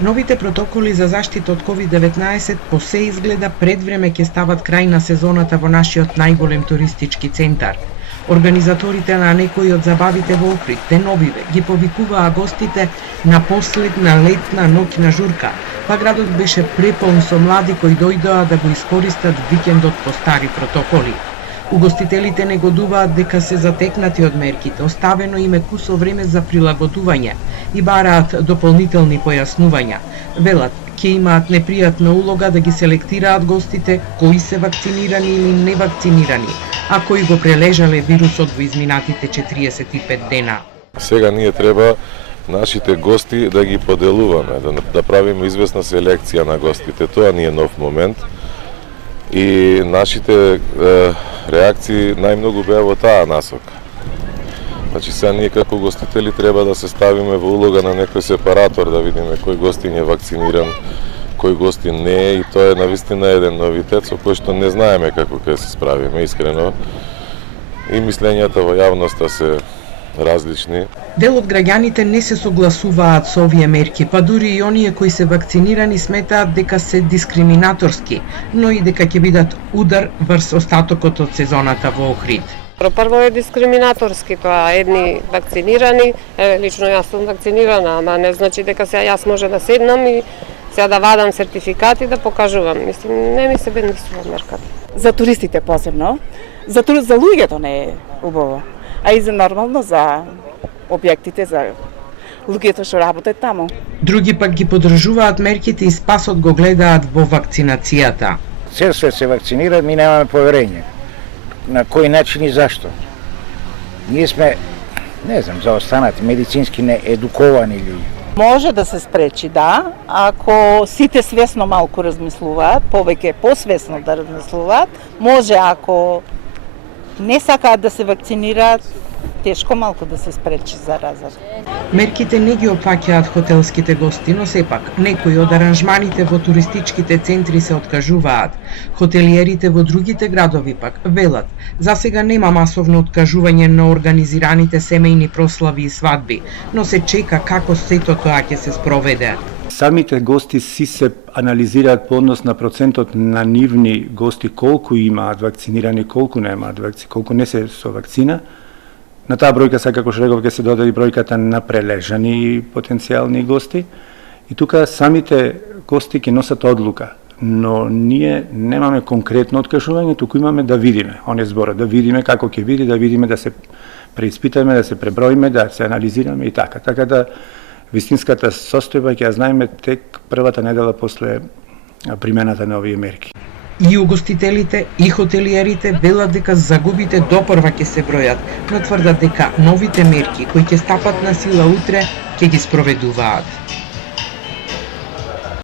Новите протоколи за заштита од COVID-19 по се изгледа пред време ќе стават крај на сезоната во нашиот најголем туристички центар. Организаторите на некои од забавите во Охрид, деновиве, ги повикуваа гостите на последна летна ноќна журка, па градот беше преполн со млади кои дојдоа да го искористат викендот по стари протоколи. Угостителите негодуваат дека се затекнати од мерките, оставено им е кусо време за прилагодување и бараат дополнителни појаснувања. Велат, ќе имаат непријатна улога да ги селектираат гостите кои се вакцинирани или невакцинирани, а кои го прележале вирусот во изминатите 45 дена. Сега ние треба нашите гости да ги поделуваме, да правиме известна селекција на гостите. Тоа ни е нов момент и нашите реакции најмногу беа во таа насока. Значи сега ние како гостители треба да се ставиме во улога на некој сепаратор, да видиме кој гостин е вакциниран, кој гостин не е, и тоа е навистина еден новитет со кој што не знаеме како ќе се справиме, искрено. И мислењата во јавноста се различни. Дел од граѓаните не се согласуваат со овие мерки, па дури и оние кои се вакцинирани сметаат дека се дискриминаторски, но и дека ќе бидат удар врз остатокот од сезоната во Охрид. Прво е дискриминаторски тоа, едни вакцинирани, лично јас сум вакцинирана, ама не значи дека сега јас може да седнам и сега да вадам сертификат и да покажувам. Мислим, не ми се бенесува мерката. За туристите посебно, за луѓето не е убаво, а и за нормално за објектите, за луѓето што работат таму. Други пак ги поддржуваат мерките и спасот го гледаат во вакцинацијата. Цел свет се вакцинира, ми немаме поверење. На кој начин и зашто? Ние сме, не знам, заостанати, медицински неедуковани луѓе. Може да се спречи, да, ако сите свесно малку размислуваат, повеќе посвесно да размислуваат, може ако не сакаат да се вакцинираат, тешко малку да се спречи зараза. Мерките не ги опфаќаат хотелските гости, но сепак некои од аранжманите во туристичките центри се откажуваат. Хотелиерите во другите градови пак велат, за сега нема масовно откажување на организираните семејни прослави и свадби, но се чека како сето тоа ќе се спроведе. Самите гости си се анализираат по однос на процентот на нивни гости, колку имаат вакцинирани, колку немаат вакцини, колку не се со вакцина. На таа бројка, како што реков, ќе се додаде бројката на прележани потенцијални гости. И тука самите гости ќе носат одлука, но ние немаме конкретно откажување, туку имаме да видиме, он е зборот, да видиме како ќе биде, да видиме, да се преиспитаме, да се преброиме, да се анализираме и така. Така да вистинската состојба ќе ја знаеме тек првата недела после примената на овие мерки. И угостителите, и хотелиерите велат дека загубите допрва ќе се бројат, но тврдат дека новите мерки кои ќе стапат на сила утре ќе ги спроведуваат.